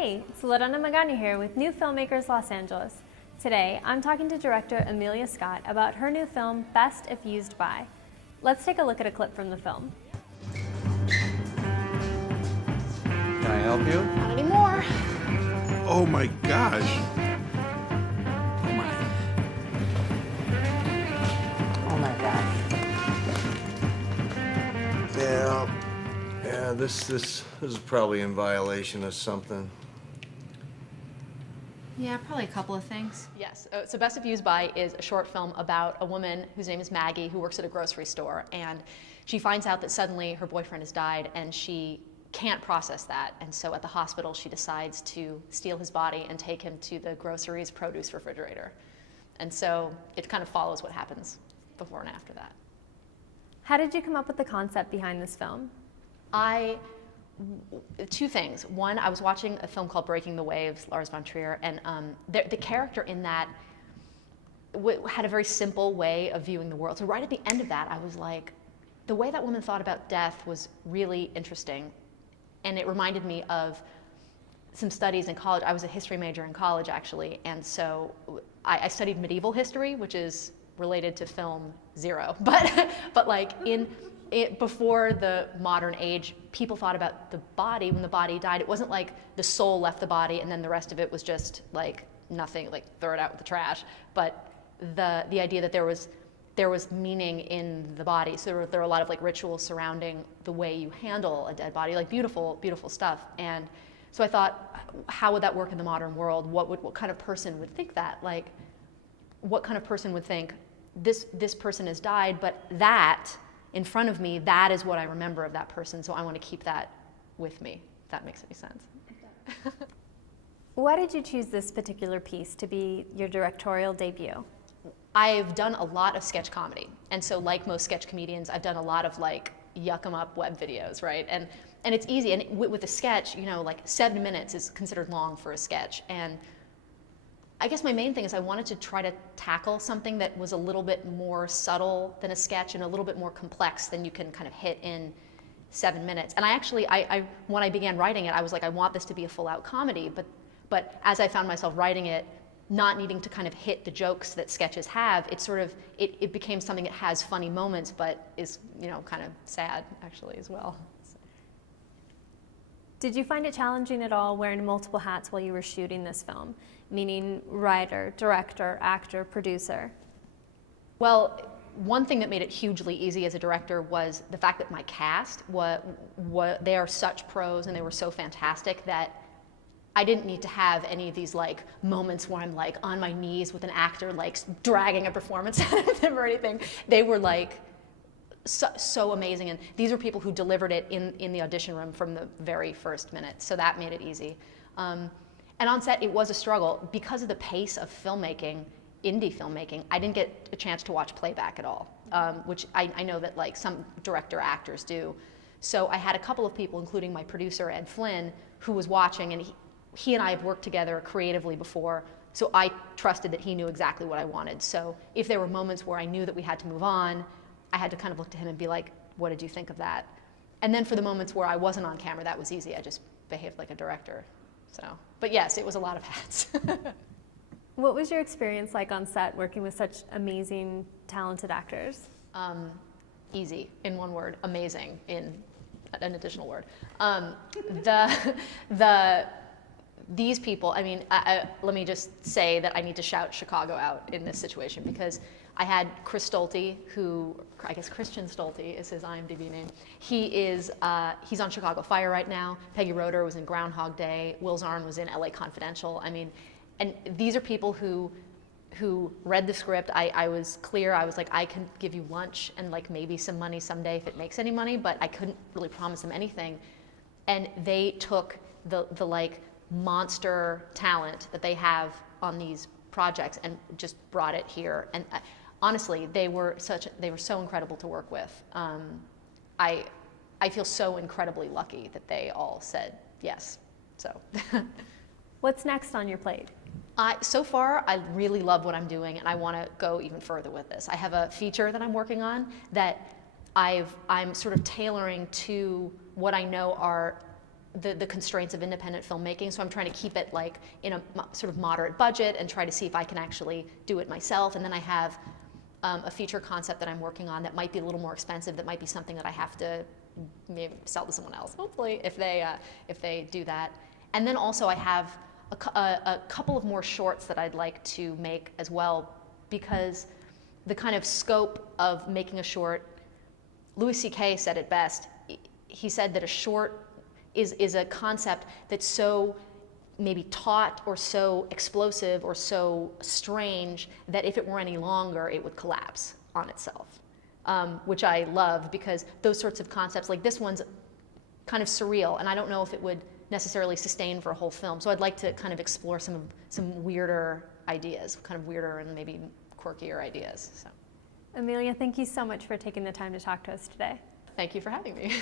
Hey, it's Lorena Magana here with New Filmmakers Los Angeles. Today, I'm talking to director Aemilia Scott about her new film, Best If Used By. Let's take a look at a clip from the film. Can I help you? Not anymore. Oh my gosh. Oh my. Oh my God. Yeah, this is probably in violation of something. Yeah, probably a couple of things. Yes, so Best If Used By is a short film about a woman whose name is Maggie who works at a grocery store, and she finds out that suddenly her boyfriend has died and she can't process that, and so at the hospital she decides to steal his body and take him to the grocery's produce refrigerator. And so it kind of follows what happens before and after that. How did you come up with the concept behind this film? Two things. One, I was watching a film called Breaking the Waves, Lars von Trier, and the character in that had a very simple way of viewing the world. So right at the end of that, I was like, the way that woman thought about death was really interesting. And it reminded me of some studies in college. I was a history major in college, actually, and so I studied medieval history, which is related to film zero. But like before the modern age, people thought about the body when the body died. It wasn't like the soul left the body and then the rest of it was just like nothing, like throw it out with the trash. But the idea that there was meaning in the body. So there were a lot of like rituals surrounding the way you handle a dead body, like beautiful, beautiful stuff. And so I thought, how would that work in the modern world? What kind of person would think that? Like, what kind of person would think this person has died, but that in front of me, that is what I remember of that person. So I want to keep that with me, if that makes any sense. Why did you choose this particular piece to be your directorial debut? I've done a lot of sketch comedy. And so like most sketch comedians, I've done a lot of like yuck 'em up web videos, right? And it's easy. And with a sketch, you know, like 7 minutes is considered long for a sketch. And I guess my main thing is I wanted to try to tackle something that was a little bit more subtle than a sketch and a little bit more complex than you can kind of hit in 7 minutes. And I actually, when I began writing it, I was like, I want this to be a full-out comedy. But as I found myself writing it, not needing to kind of hit the jokes that sketches have, it became something that has funny moments, but is, you know, kind of sad actually as well. So. Did you find it challenging at all wearing multiple hats while you were shooting this film? Meaning writer, director, actor, producer? Well, one thing that made it hugely easy as a director was the fact that my cast, they are such pros and they were so fantastic that I didn't need to have any of these like moments where I'm like on my knees with an actor like dragging a performance out of them or anything. They were like so amazing, and these are people who delivered it in the audition room from the very first minute, so that made it easy. And on set, it was a struggle. Because of the pace of filmmaking, indie filmmaking, I didn't get a chance to watch playback at all, which I know that like some director actors do. So I had a couple of people, including my producer, Ed Flynn, who was watching, and he and I have worked together creatively before, so I trusted that he knew exactly what I wanted. So if there were moments where I knew that we had to move on, I had to kind of look to him and be like, what did you think of that? And then for the moments where I wasn't on camera, that was easy. I just behaved like a director. So, but yes, it was a lot of hats. What was your experience like on set working with such amazing, talented actors? Easy, in one word. Amazing, in an additional word. These people, I mean, let me just say that I need to shout Chicago out in this situation, because I had Chris Stolte, who, I guess Christian Stolte is his IMDb name. He's on Chicago Fire right now. Peggy Roeder was in Groundhog Day. Will Zarn was in LA Confidential. I mean, and these are people who read the script. I was clear. I was like, I can give you lunch and like maybe some money someday if it makes any money, but I couldn't really promise them anything. And they took the like monster talent that they have on these projects and just brought it here. And honestly, they were so incredible to work with. I feel so incredibly lucky that they all said yes. So. What's next on your plate? So far, I really love what I'm doing, and I want to go even further with this. I have a feature that I'm working on that I'm sort of tailoring to what I know are the constraints of independent filmmaking. So I'm trying to keep it like in a sort of moderate budget and try to see if I can actually do it myself. And then I have a feature concept that I'm working on that might be a little more expensive, that might be something that I have to maybe sell to someone else, hopefully, if they do that. And then also I have a couple of more shorts that I'd like to make as well, because the kind of scope of making a short, Louis C.K. said it best. He said that a short is a concept that's so maybe taut or so explosive or so strange that if it were any longer, it would collapse on itself, which I love, because those sorts of concepts, like this one's kind of surreal, and I don't know if it would necessarily sustain for a whole film. So I'd like to kind of explore some weirder ideas, kind of weirder and maybe quirkier ideas. So. Aemilia, thank you so much for taking the time to talk to us today. Thank you for having me.